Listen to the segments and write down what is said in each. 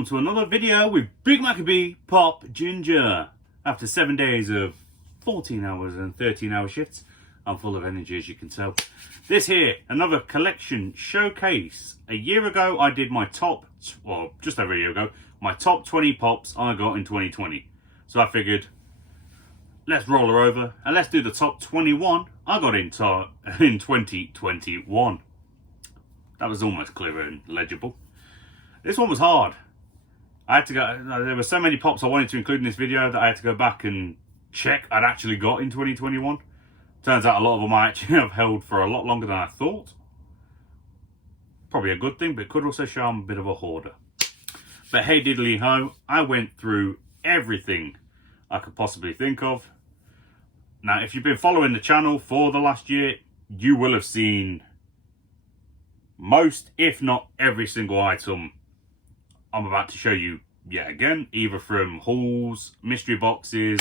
welcome to another video with Big Maccabee Pop Ginger. After 7 days of 14 hours and 13 hour shifts, I'm full of energy, as you can tell. This here, another collection showcase. A year ago I did my top, well just over a year ago, my top 20 pops I got in 2020. So I figured, let's roll her over and let's do the top 21 I got in 2021. That was almost clear and legible. This one was hard. I had to go, there were so many pops I wanted to include in this video that I had to go back and check I'd actually got in 2021. Turns out a lot of them I actually have held for a lot longer than I thought. Probably a good thing, but it could also show I'm a bit of a hoarder. But hey diddly ho, I went through everything I could possibly think of. Now, if you've been following the channel for the last year, you will have seen most, if not every single item I'm about to show you yet again, either from hauls, mystery boxes,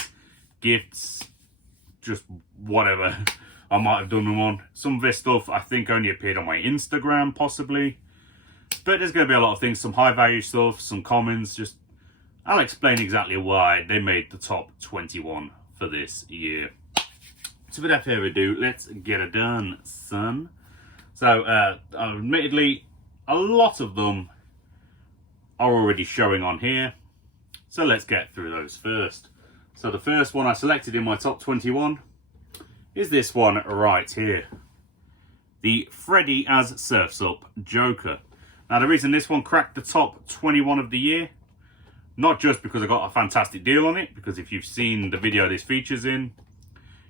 gifts, just whatever I might have done them on. Some of this stuff I think only appeared on my Instagram possibly, but there's going to be a lot of things, some high value stuff, some commons. Just I'll explain exactly why they made the top 21 for this year. So without further ado, let's get it done, son. So admittedly a lot of them are already showing on here, so let's get through those first. So the first one I selected in my top 21 is this one right here, the Freddy as Surfs Up Joker. Now the reason this one cracked the top 21 of the year, not just because I got a fantastic deal on it, because if you've seen the video this features in,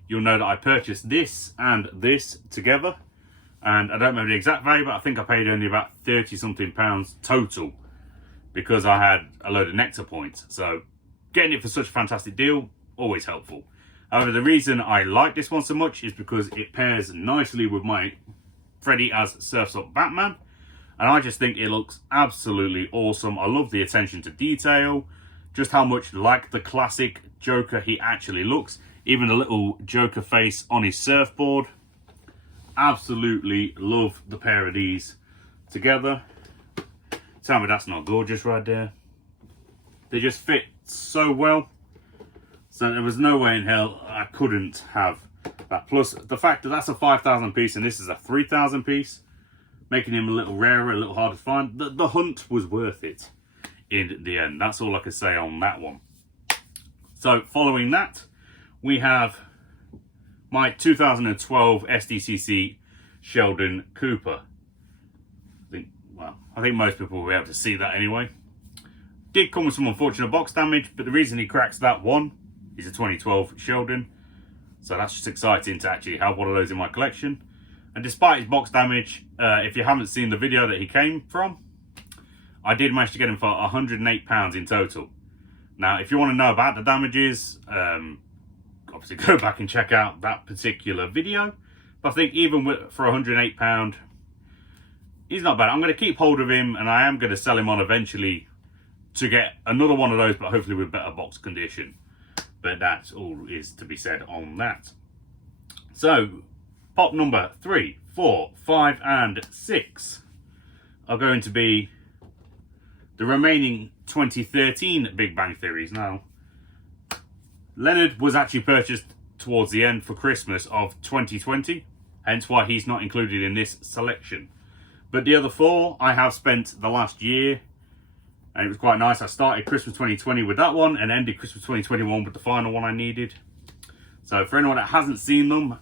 you'll know that I purchased this and this together, and I don't remember the exact value, but I think I paid only about 30 something pounds total, because I had a load of Nectar points. So getting it for such a fantastic deal, always helpful. However, the reason I like this one so much is because it pairs nicely with my Freddy as Surfs Up Batman. And I just think it looks absolutely awesome. I love the attention to detail, just how much like the classic Joker he actually looks. Even the little Joker face on his surfboard. Absolutely love the pair of these together. Tell me that's not gorgeous right there. They just fit so well. So there was no way in hell I couldn't have that. Plus the fact that that's a 5,000 piece and this is a 3,000 piece, making him a little rarer, a little harder to find. The hunt was worth it in the end. That's all I can say on that one. So following that, we have my 2012 SDCC Sheldon Cooper. I think most people will be able to see that anyway. Did come with some unfortunate box damage, but the reason he cracks that one is a 2012 Sheldon. So that's just exciting to actually have one of those in my collection. And despite his box damage, if you haven't seen the video that he came from, I did manage to get him for £108 in total. Now, if you want to know about the damages, obviously go back and check out that particular video. But I think even for £108, he's not bad. I'm going to keep hold of him, and I am going to sell him on eventually to get another one of those, but hopefully with better box condition. But that's all is to be said on that. So, pop number 3, 4, 5, and 6 are going to be the remaining 2013 Big Bang Theories. Now, Leonard was actually purchased towards the end for Christmas of 2020, hence why he's not included in this selection. But the other 4 I have spent the last year, and it was quite nice. I started Christmas 2020 with that one and ended Christmas 2021 with the final one I needed. So for anyone that hasn't seen them,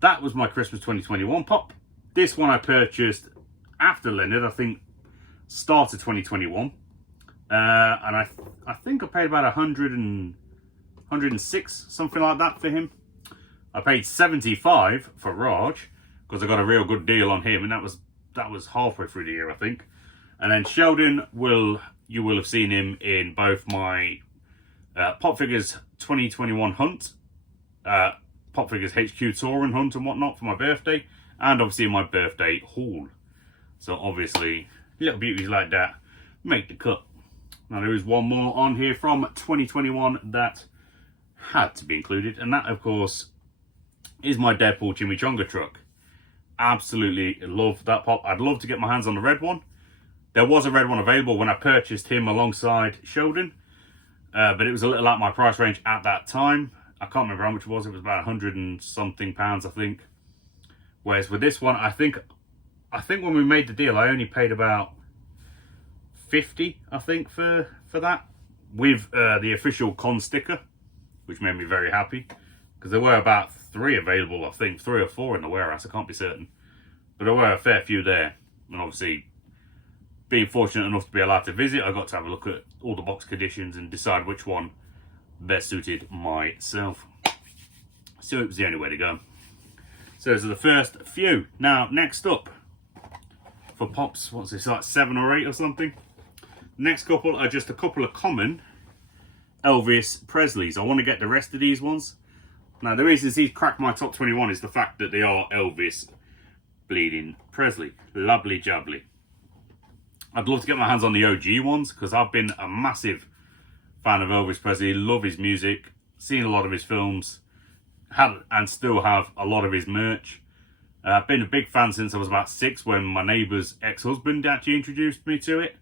that was my Christmas 2021 pop. This one I purchased after Leonard, I think start of 2021. And I think I paid about 106, something like that for him. I paid 75 for Raj because I got a real good deal on him, and that was halfway through the year, I think. And then Sheldon, you will have seen him in both my Pop Figures 2021 Hunt, Pop Figures HQ Tour and Hunt and whatnot for my birthday, and obviously in my birthday haul. So obviously, little beauties like that make the cut. Now there is one more on here from 2021 that had to be included, and that of course is my Deadpool Chimichanga truck. Absolutely love that pop. I'd love to get my hands on the red one. There was a red one available when I purchased him alongside Sheldon, but it was a little out my price range at that time. I can't remember how much it was. It was about 100 and something pounds, I think. Whereas with this one, I think when we made the deal, I only paid about 50, I think, for that, with the official con sticker, which made me very happy, because there were about 3 available, I think, 3 or 4 in the warehouse, I can't be certain, but there were a fair few there. And obviously, being fortunate enough to be allowed to visit, I got to have a look at all the box conditions and decide which one best suited myself. So it was the only way to go. So those are the first few. Now, next up, for Pops, what's this, like 7 or 8 or something? Next couple are just a couple of common Elvis Presleys. I want to get the rest of these ones. Now, the reason these crack my top 21 is the fact that they are Elvis bleeding Presley. Lovely jubbly. I'd love to get my hands on the OG ones, because I've been a massive fan of Elvis Presley. Love his music, seen a lot of his films, had and still have a lot of his merch. I've been a big fan since I was about 6, when my neighbour's ex-husband actually introduced me to it.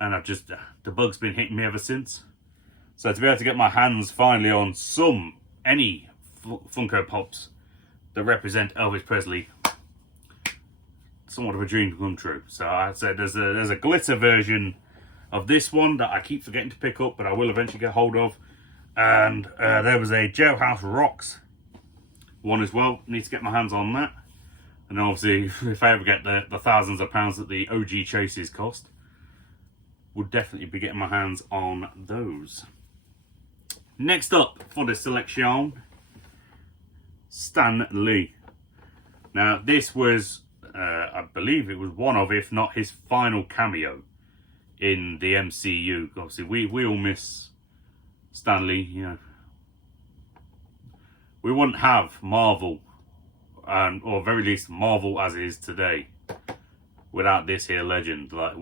And I've just, the bug's been hitting me ever since. So to be able to get my hands finally on any Funko Pops that represent Elvis Presley, somewhat of a dream come true. So I'd say there's a glitter version of this one that I keep forgetting to pick up, but I will eventually get hold of. And there was a Jailhouse Rocks one as well. Need to get my hands on that. And obviously, if I ever get the thousands of pounds that the OG chases cost, would definitely be getting my hands on those. Next up for the selection, Stan Lee. Now, this was, I believe it was one of, if not his final cameo in the MCU. Obviously, we all miss Stan Lee, you know. We wouldn't have Marvel, or very least Marvel as it is today, without this here legend. Like,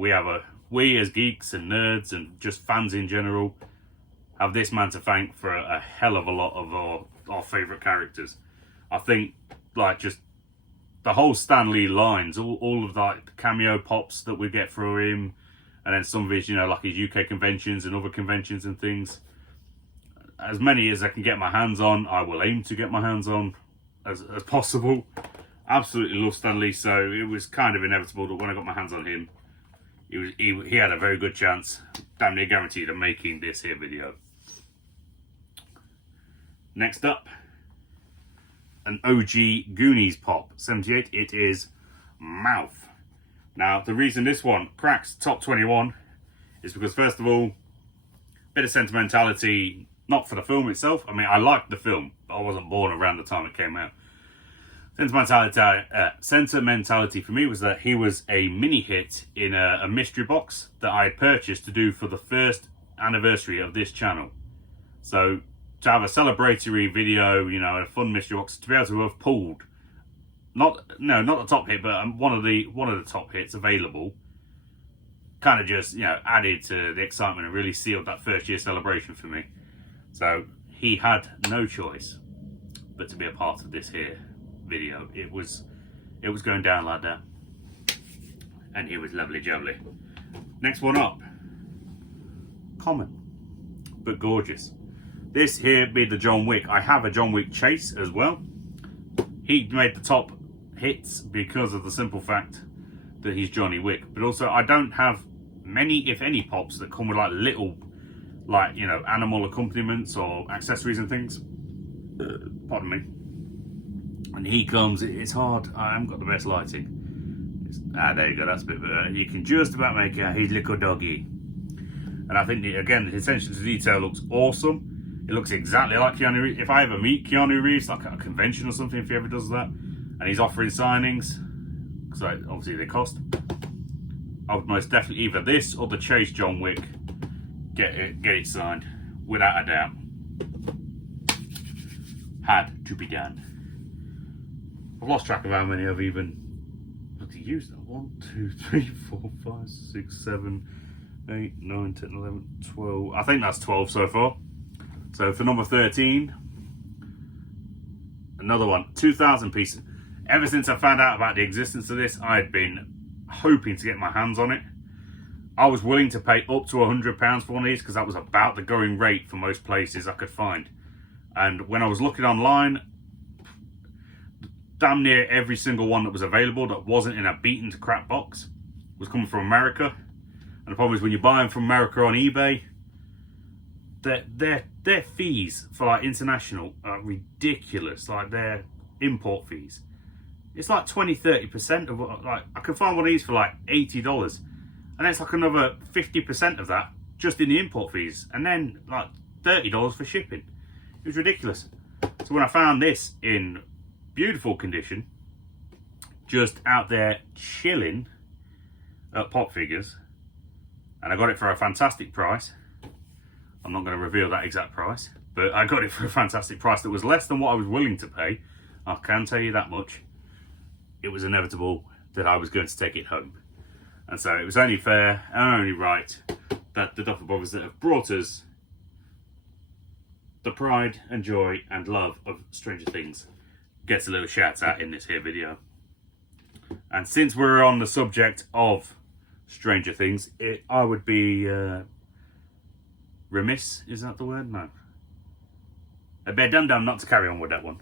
we as geeks and nerds and just fans in general have this man to thank for a hell of a lot of our favourite characters. I think, like, just the whole Stan Lee lines, all of like the cameo pops that we get through him, and then some of his, you know, like his UK conventions and other conventions and things. As many as I can get my hands on, I will aim to get my hands on as possible. Absolutely love Stan Lee, so it was kind of inevitable that when I got my hands on him, he had a very good chance, damn near guaranteed, of making this here video. Next up, an OG Goonies pop, 78. It is Mouth. Now, the reason this one cracks top 21 is because, first of all, bit of sentimentality, not for the film itself. I mean, I liked the film, but I wasn't born around the time it came out. Sentimentality for me was that he was a mini hit in a mystery box that I had purchased to do for the first anniversary of this channel. So to have a celebratory video, you know, a fun mystery box, to be able to have pulled not the top hit, but one of the top hits available, kind of just, you know, added to the excitement and really sealed that first year celebration for me. So he had no choice but to be a part of this here video. It was going down like that, and he was lovely jubbly. Next one up, common but gorgeous. This here be the John Wick. I have a John Wick chase as well. He made the top hits because of the simple fact that he's Johnny Wick, but also I don't have many, if any, pops that come with like little, like, you know, animal accompaniments or accessories and things. Pardon me. And he comes, it's hard, I haven't got the best lighting. There you go, that's a bit better. You can just about make out his little doggy. And I think, again, the attention to detail looks awesome. It looks exactly like Keanu Reeves. If I ever meet Keanu Reeves, like at a convention or something, if he ever does that, and he's offering signings, because obviously they cost, I would most definitely either this or the Chase John Wick get it signed, without a doubt. Had to be done. I've lost track of how many I've even used. 1, 2, 3, 4, 5, 6, 7, 8, 9, 10, 11, 12. I think that's 12 so far. So for number 13, another one, 2,000 pieces. Ever since I found out about the existence of this, I had been hoping to get my hands on it. I was willing to pay up to £100 for one of these because that was about the going rate for most places I could find. And when I was looking online, damn near every single one that was available that wasn't in a beaten to crap box was coming from America. And the problem is when you buy them from America on eBay, their fees for like international are ridiculous. Like their import fees, it's like 20-30% of what, like I can find one of these for like $80, and it's like another 50% of that just in the import fees, and then like $30 for shipping. It was ridiculous. So when I found this in beautiful condition, just out there chilling at Pop Figures, and I got it for a fantastic price. I'm not going to reveal that exact price, but I got it for a fantastic price that was less than what I was willing to pay. I can tell you that much. It was inevitable that I was going to take it home. And so it was only fair and only right that the Duffer Brothers that have brought us the pride and joy and love of Stranger Things gets a little shout out in this here video. And since we're on the subject of Stranger Things, I would be remiss, is that the word? No. A bit dum-dum not to carry on with that one.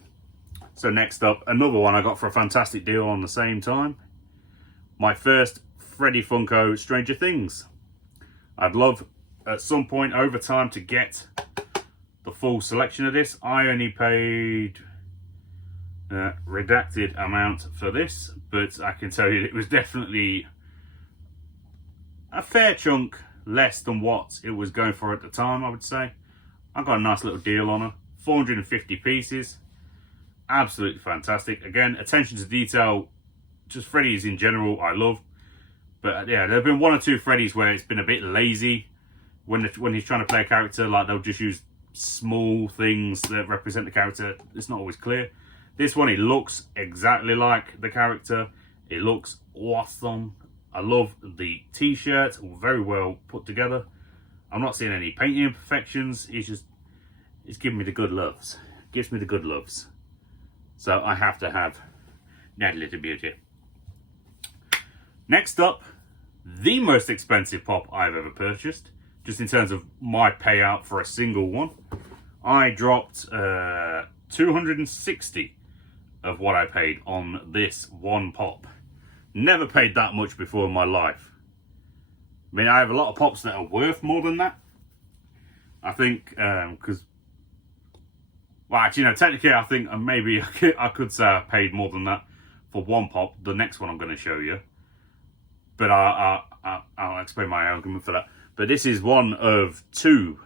So next up, another one I got for a fantastic deal on the same time. My first Freddy Funko Stranger Things. I'd love at some point over time to get the full selection of this. I only paid redacted amount for this, but I can tell you it was definitely a fair chunk less than what it was going for at the time, I would say. I got a nice little deal on her. 450 pieces. Absolutely fantastic. Again, attention to detail. Just Freddy's in general, I love. But yeah, there have been one or two Freddy's where it's been a bit lazy when he's trying to play a character. Like they'll just use small things that represent the character. It's not always clear. This one, it looks exactly like the character. It looks awesome. I love the t-shirt, very well put together. I'm not seeing any painting imperfections. It's giving me the good loves. Gives me the good loves. So I have to have that little beauty. Next up, the most expensive pop I've ever purchased, just in terms of my payout for a single one. I dropped 260 of what I paid on this one pop. Never paid that much before in my life. I mean, I have a lot of pops that are worth more than that. I think, because, well, actually, no, technically, I think maybe I could say I paid more than that for one pop, the next one I'm going to show you. But I'll explain my argument for that. But this is one of two.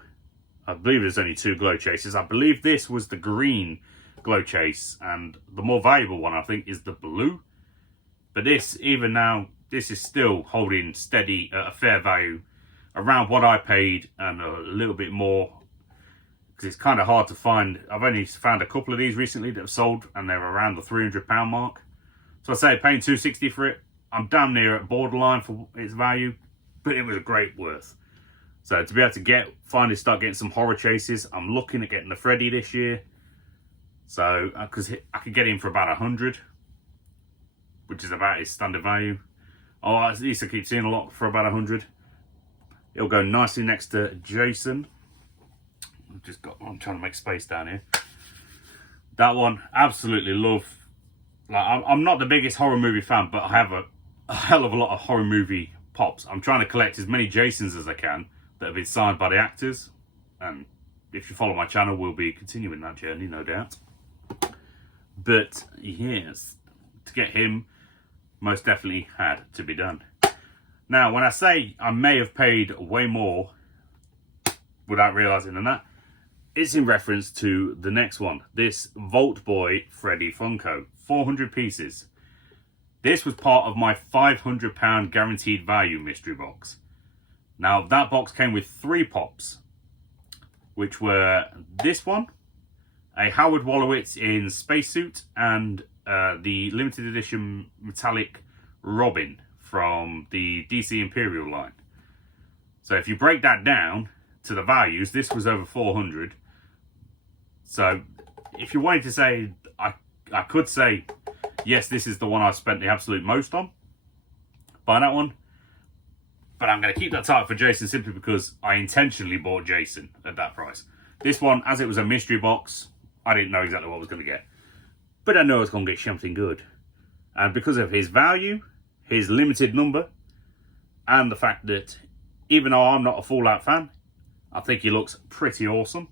I believe there's only two glow chases. I believe this was the green glow chase, and the more valuable one, I think, is the blue. But this, even now, this is still holding steady at a fair value around what I paid and a little bit more, because it's kind of hard to find. I've only found a couple of these recently that have sold, and they're around the £300 mark. So I say paying $260 for it, I'm damn near at borderline for its value, but it was a great worth. So to be able to finally start getting some horror chases, I'm looking at getting the Freddy this year. So, because I could get him for about 100, which is about his standard value. Oh, at least I keep seeing a lot for about 100. It'll go nicely next to Jason. I'm trying to make space down here. That one, absolutely love. Like, I'm not the biggest horror movie fan, but I have a hell of a lot of horror movie pops. I'm trying to collect as many Jasons as I can that have been signed by the actors. And if you follow my channel, we'll be continuing that journey, no doubt. But yes, to get him, most definitely had to be done. Now, when I say I may have paid way more without realising that, it's in reference to the next one. This Vault Boy Freddy Funko, 400 pieces. This was part of my £500 guaranteed value mystery box. Now, that box came with 3 pops, which were this one, a Howard Wolowitz in spacesuit, and the limited edition metallic Robin from the DC Imperial line. So if you break that down to the values, this was over 400. So if you wanted to say, I could say, yes, this is the one I spent the absolute most on. Buy that one. But I'm going to keep that title for Jason simply because I intentionally bought Jason at that price. This one, as it was a mystery box, I didn't know exactly what I was going to get. But I know I was going to get something good. And because of his value, his limited number, and the fact that even though I'm not a Fallout fan, I think he looks pretty awesome.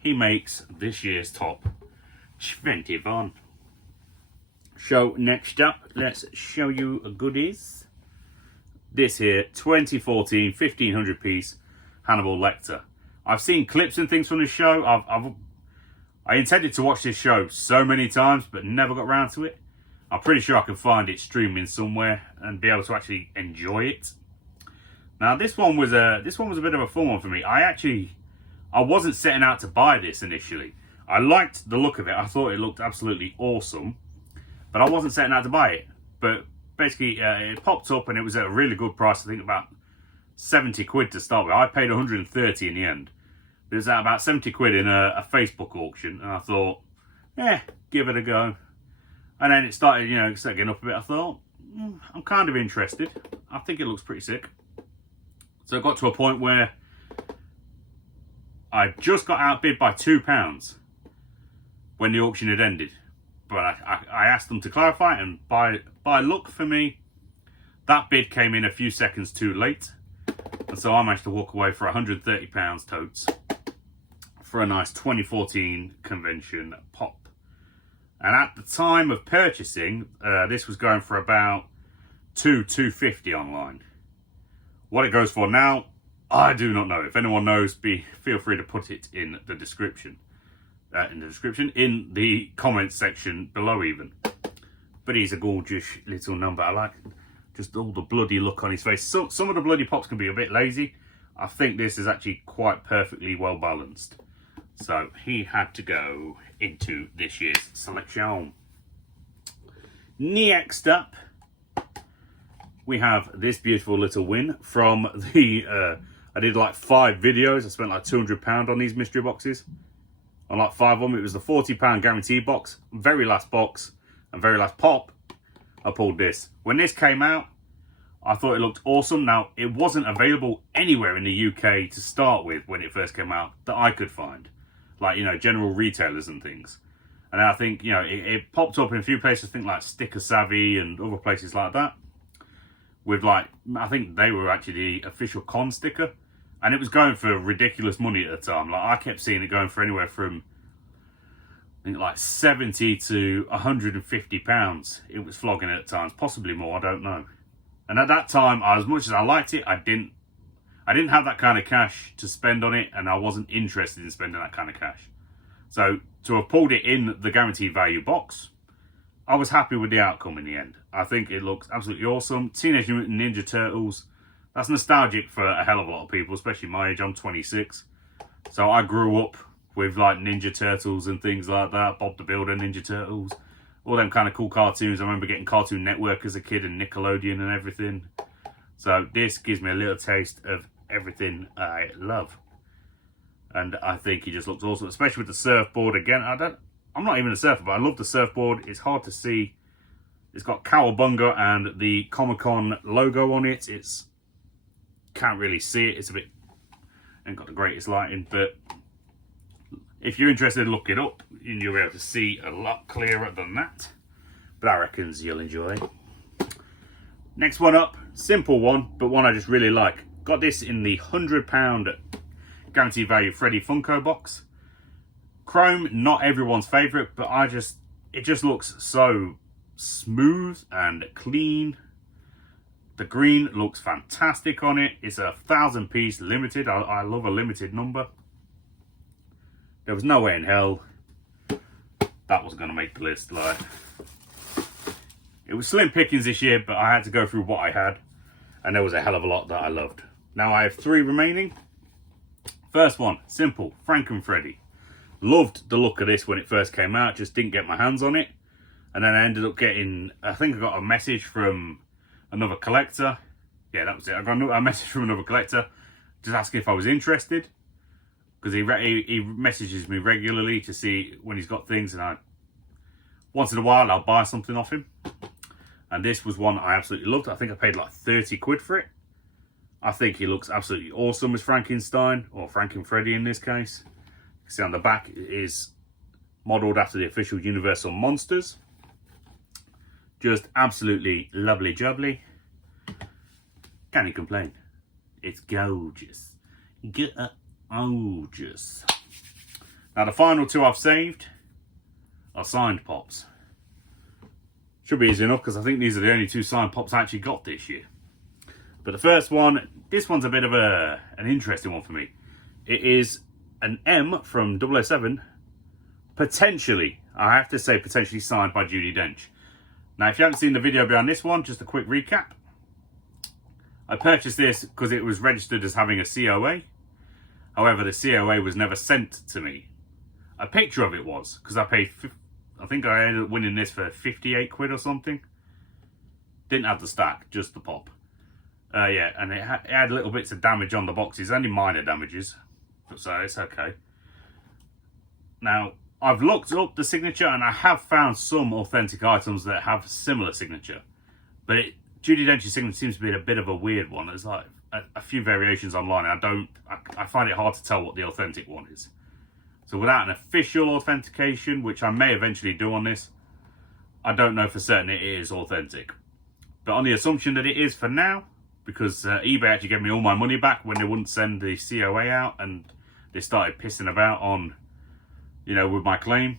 He makes this year's top 21. So next up, let's show you goodies. This here, 2014 1500 piece Hannibal Lecter. I've seen clips and things from the show. I intended to watch this show so many times, but never got around to it. I'm pretty sure I can find it streaming somewhere and be able to actually enjoy it. Now this one was a bit of a fun one for me. I wasn't setting out to buy this initially. I liked the look of it. I thought it looked absolutely awesome, but I wasn't setting out to buy it. But basically, it popped up and it was at a really good price. I think about 70 quid to start with. I paid 130 in the end. It was at about 70 quid in a Facebook auction, and I thought, give it a go. And then it started, getting up a bit. I thought, I'm kind of interested. I think it looks pretty sick. So it got to a point where I just got outbid by £2 when the auction had ended. But I asked them to clarify, and by luck for me, that bid came in a few seconds too late. And so I managed to walk away for £130 totes for a nice 2014 convention pop. And at the time of purchasing, this was going for about $250 online. What it goes for now, I do not know. If anyone knows, feel free to put it in the description. In the comments section below even. But he's a gorgeous little number. I like just all the bloody look on his face. Some of the bloody pops can be a bit lazy. I think this is actually quite perfectly well balanced. So he had to go into this year's selection. Next up, we have this beautiful little win from the... I did like 5 videos. I spent like £200 on these mystery boxes. On like 5 of them. It was the £40 guarantee box. Very last box and very last pop. I pulled this. When this came out, I thought it looked awesome. Now, it wasn't available anywhere in the UK to start with when it first came out that I could find. Like, general retailers and things. And I think, it popped up in a few places, I think like Sticker Savvy and other places like that. With like, I think they were actually the official con sticker. And it was going for ridiculous money at the time. Like, I kept seeing it going for anywhere from, I think, like 70 to 150 pounds. It was flogging at times, possibly more, I don't know. And at that time, as much as I liked it, I didn't have that kind of cash to spend on it, and I wasn't interested in spending that kind of cash. So to have pulled it in the guaranteed value box, I was happy with the outcome in the end. I think it looks absolutely awesome. Teenage Mutant Ninja Turtles, that's nostalgic for a hell of a lot of people, especially my age. I'm 26. So I grew up with like Ninja Turtles and things like that. Bob the Builder, Ninja Turtles. All them kind of cool cartoons. I remember getting Cartoon Network as a kid and Nickelodeon and everything. So this gives me a little taste of everything I love. And I think he just looks awesome, especially with the surfboard again. I'm not even a surfer, but I love the surfboard. It's hard to see. It's got Cowabunga and the Comic-Con logo on it. Can't really see it. It's a bit, ain't got the greatest lighting, but if you're interested, look it up and you'll be able to see a lot clearer than that. But I reckon you'll enjoy. Next one up, simple one, but one I just really like. Got this in the £100 guaranteed value Freddy Funko box. Chrome, not everyone's favourite, but it just looks so smooth and clean. The green looks fantastic on it. It's a 1,000 piece limited. I love a limited number. There was no way in hell that was going to make the list. Like, it was slim pickings this year, but I had to go through what I had, and there was a hell of a lot that I loved. Now I have 3 remaining. First one, simple, Frank and Freddy. Loved the look of this when it first came out, just didn't get my hands on it. And then I ended up getting, I think I got a message from another collector. Yeah, that was it. I got a message from another collector just asking if I was interested. Because he messages me regularly to see when he's got things, and once in a while I'll buy something off him. And this was one I absolutely loved. I think I paid like 30 quid for it. I think he looks absolutely awesome as Frankenstein, or Freddy in this case. You can see on the back it is modelled after the official Universal monsters. Just absolutely lovely jubbly. Can you complain? It's gorgeous. Gorgeous. Now the final two I've saved are signed pops. Should be easy enough because I think these are the only two signed pops I actually got this year. But the first one, this one's a bit of an interesting one for me. It is an M from 007, potentially, I have to say potentially signed by Judi Dench. Now if you haven't seen the video behind this one, just a quick recap. I purchased this because it was registered as having a COA. However, the COA was never sent to me. A picture of it was, because I paid, I think I ended up winning this for 58 quid or something. Didn't have the stack, just the pop. Yeah, and it had little bits of damage on the boxes, only minor damages, so it's okay. Now, I've looked up the signature and I have found some authentic items that have similar signature. But Judi Dench's signature seems to be a bit of a weird one. There's like a few variations online. I find it hard to tell what the authentic one is. So without an official authentication, which I may eventually do on this, I don't know for certain it is authentic. But on the assumption that it is for now, because eBay actually gave me all my money back when they wouldn't send the COA out and they started pissing about on, you know, with my claim.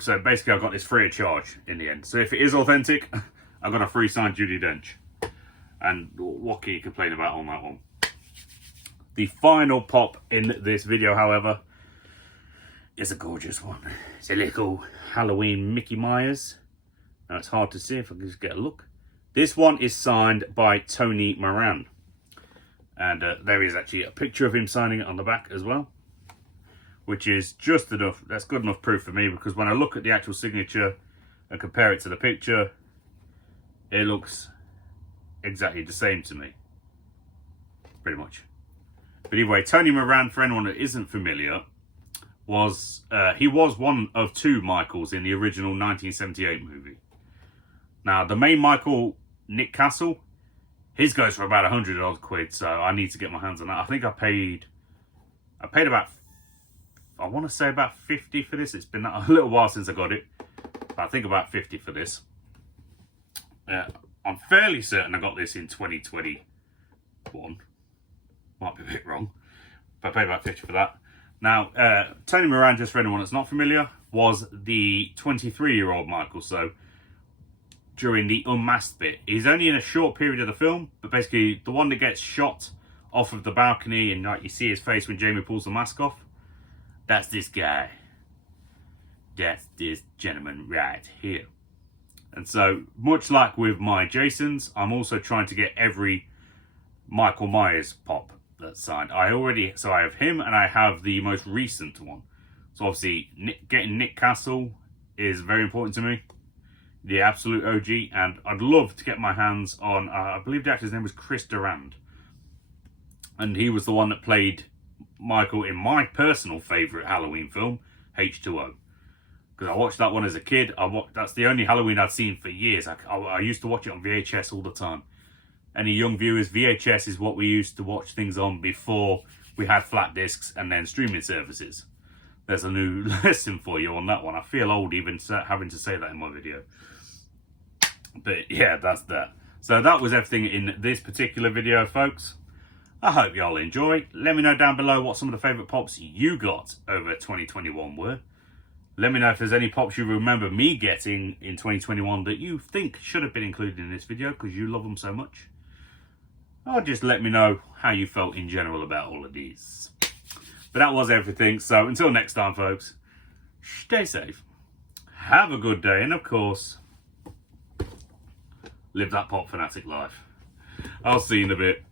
So basically I got this free of charge in the end. So if it is authentic, I got a free signed Judi Dench. And what can you complain about on that one? The final pop in this video, however, is a gorgeous one. It's a little Halloween Mickey Myers. Now it's hard to see if I can just get a look. This one is signed by Tony Moran. And there is actually a picture of him signing it on the back as well. Which is just enough, that's good enough proof for me, because when I look at the actual signature and compare it to the picture, it looks exactly the same to me. Pretty much. But anyway, Tony Moran, for anyone that isn't familiar, he was one of two Michaels in the original 1978 movie. Now, the main Michael, Nick Castle, his goes for about 100 odd quid, so I need to get my hands on that. I think I paid about, I want to say about 50 for this. It's been a little while since I got it, but I think about 50 for this. I'm fairly certain I got this in 2021. Might be a bit wrong, but I paid about 50 for that. Now, Tony Moran, just for anyone that's not familiar, was the 23-year-old Michael, so during the unmasked bit. He's only in a short period of the film, but basically the one that gets shot off of the balcony and like you see his face when Jamie pulls the mask off, that's this guy. That's this gentleman right here. And so, much like with my Jasons, I'm also trying to get every Michael Myers pop that's signed. I have him and I have the most recent one. So obviously, getting Nick Castle is very important to me. The absolute OG, and I'd love to get my hands on, I believe the actor's name was Chris Durand. And he was the one that played Michael in my personal favourite Halloween film, H2O. Because I watched that one as a kid. That's the only Halloween I'd seen for years. I used to watch it on VHS all the time. Any young viewers, VHS is what we used to watch things on before we had flat discs and then streaming services. There's a new lesson for you on that one. I feel old even having to say that in my video. But yeah, that's that. So that was everything in this particular video, folks. I hope y'all enjoy. Let me know down below what some of the favourite pops you got over 2021 were. Let me know if there's any pops you remember me getting in 2021 that you think should have been included in this video because you love them so much. Or just let me know how you felt in general about all of these. But that was everything. So until next time, folks, stay safe. Have a good day. And of course, live that pop fanatic life. I'll see you in a bit.